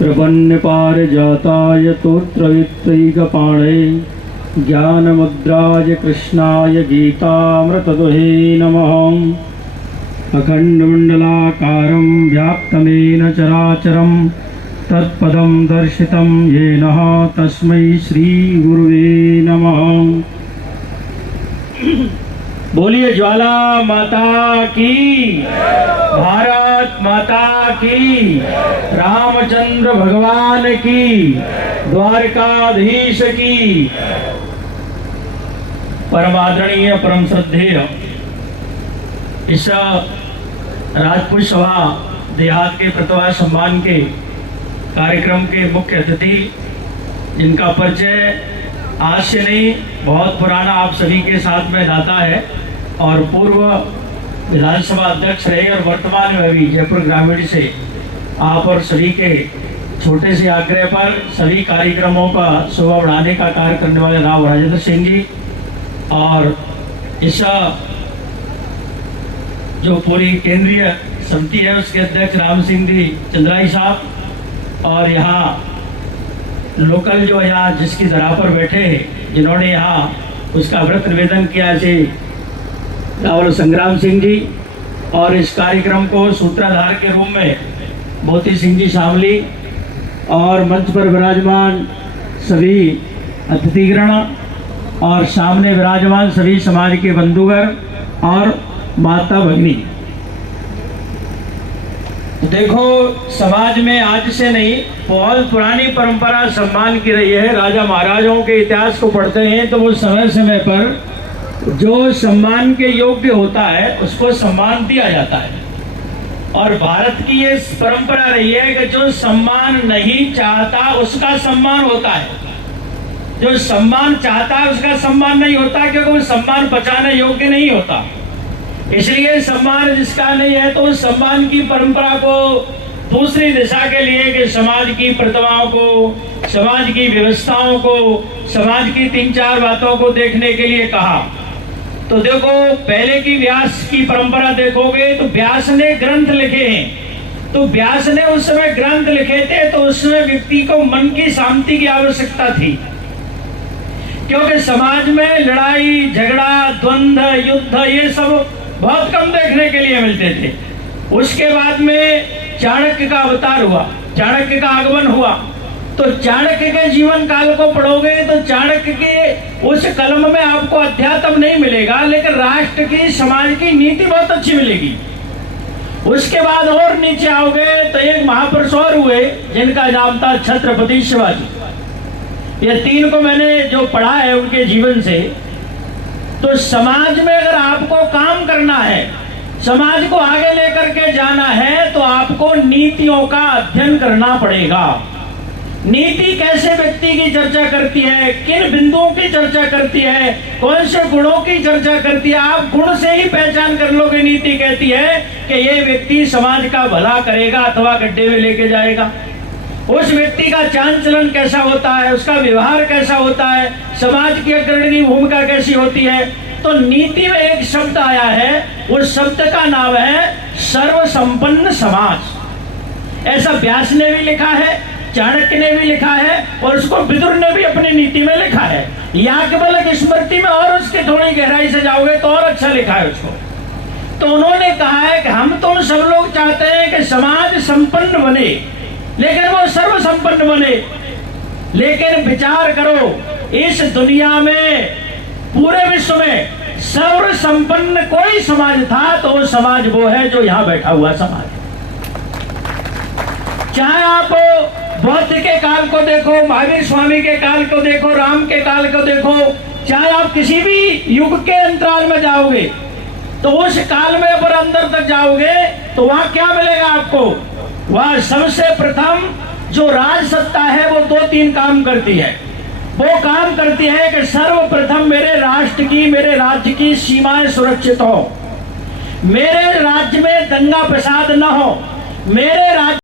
प्रपन्नपारिजाताय तोत्रवित्तैकपाणे ज्ञानमुद्राय कृष्णाय गीतामृतदुहे नमः। अखण्डमण्डलाकारं व्याप्तमेन चराचरं तत्पदं दर्शितं येन तस्मै श्रीगुरुवे नमः। बोलिए ज्वाला माता की, भारत माता की, रामचंद्र भगवान की, द्वारकाधीश की। परम आदरणीय परम श्रद्धेय इस राजपूत सभा देहात के प्रतिभा सम्मान के कार्यक्रम के मुख्य अतिथि, जिनका परिचय आज से नहीं बहुत पुराना आप सभी के साथ में नाता है और पूर्व विधानसभा अध्यक्ष रहे और वर्तमान में भी जयपुर ग्रामीण से आप और सभी के छोटे से आग्रह पर सभी कार्यक्रमों का शोभा बढ़ाने का कार्य करने वाले राव राजेंद्र सिंह जी और इस जो पूरी केंद्रीय समिति है उसके अध्यक्ष राम सिंह जी चंद्राई साहब और यहाँ लोकल जो यहाँ जिसकी धरा पर बैठे हैं, जिन्होंने यहाँ उसका व्रत निवेदन किया है, रावल संग्राम सिंह जी, और इस कार्यक्रम को सूत्रधार के रूप में मोती सिंह जी शामली और मंच पर विराजमान सभी अतिथिगण और सामने विराजमान सभी समाज के बंधुगण और माता भगिनी। देखो, समाज में आज से नहीं बहुत पुरानी परंपरा सम्मान की रही है। राजा महाराजों के इतिहास को पढ़ते हैं तो वो समय समय पर जो सम्मान के योग्य होता है उसको सम्मान दिया जाता है। और भारत की ये परंपरा रही है कि जो सम्मान नहीं चाहता उसका सम्मान होता है, जो सम्मान चाहता है उसका सम्मान नहीं होता, क्योंकि वो सम्मान बचाने योग्य नहीं होता। इसलिए सम्मान जिसका नहीं है तो उस सम्मान की परंपरा को दूसरी दिशा के लिए कि समाज की प्रतिभाओं को, समाज की व्यवस्थाओं को, समाज की 3-4 बातों को देखने के लिए कहा। तो देखो, पहले की व्यास की परंपरा देखोगे तो व्यास ने ग्रंथ लिखे हैं। तो व्यास ने उस समय ग्रंथ लिखे थे तो उस समय व्यक्ति को मन की शांति की आवश्यकता थी, क्योंकि समाज में लड़ाई झगड़ा द्वंद्व युद्ध ये सब बहुत कम देखने के लिए मिलते थे। उसके बाद में चाणक्य का अवतार हुआ, चाणक्य का आगमन हुआ। तो चाणक्य के जीवन काल को पढ़ोगे तो चाणक्य के उस कलम में आपको अध्यात्म नहीं मिलेगा, लेकिन राष्ट्र की समाज की नीति बहुत अच्छी मिलेगी। उसके बाद और नीचे आओगे तो एक महापुरुष और हुए जिनका नाम था छत्रपति शिवाजी। ये 3 को मैंने जो पढ़ा है उनके जीवन से, तो समाज में अगर आपको काम करना है, समाज को आगे लेकर के जाना है, तो आपको नीतियों का अध्ययन करना पड़ेगा। नीति कैसे व्यक्ति की चर्चा करती है, किन बिंदुओं की चर्चा करती है, कौन से गुणों की चर्चा करती है, आप गुण से ही पहचान कर लोगे। नीति कहती है कि ये व्यक्ति समाज का भला करेगा अथवा गड्ढे में लेके जाएगा। उस व्यक्ति का चाल चलन कैसा होता है, उसका व्यवहार कैसा होता है, समाज की अग्रणी भूमिका कैसी होती है। तो नीति में एक शब्द आया है, उस शब्द का नाम है सर्वसंपन्न समाज। ऐसा व्यास ने भी लिखा है, चाणक्य ने भी लिखा है और उसको विदुर ने भी अपनी नीति में लिखा है। याज्ञवल्क्य स्मृति में और उसकी थोड़ी गहराई से जाओगे तो और अच्छा लिखा है उसको। तो उन्होंने कहा है कि हम तो सब लोग चाहते हैं कि समाज संपन्न बने, लेकिन वो सर्व संपन्न बने। लेकिन विचार करो, इस दुनिया में पूरे विश्व में सर्व संपन्न कोई समाज था तो वो समाज वो है जो यहाँ बैठा हुआ समाज। चाहे आप बौद्ध के काल को देखो, महावीर स्वामी के काल को देखो, राम के काल को देखो, चाहे आप किसी भी युग के अंतराल में जाओगे तो उस काल में अगर अंदर तक जाओगे तो वहां क्या मिलेगा आपको? वह सबसे प्रथम जो राज सत्ता है वो 2-3 काम करती है। वो काम करती है कि सर्वप्रथम मेरे राष्ट्र की, मेरे राज्य की सीमाएं सुरक्षित हो, मेरे राज्य में दंगा फसाद न हो, मेरे राज्य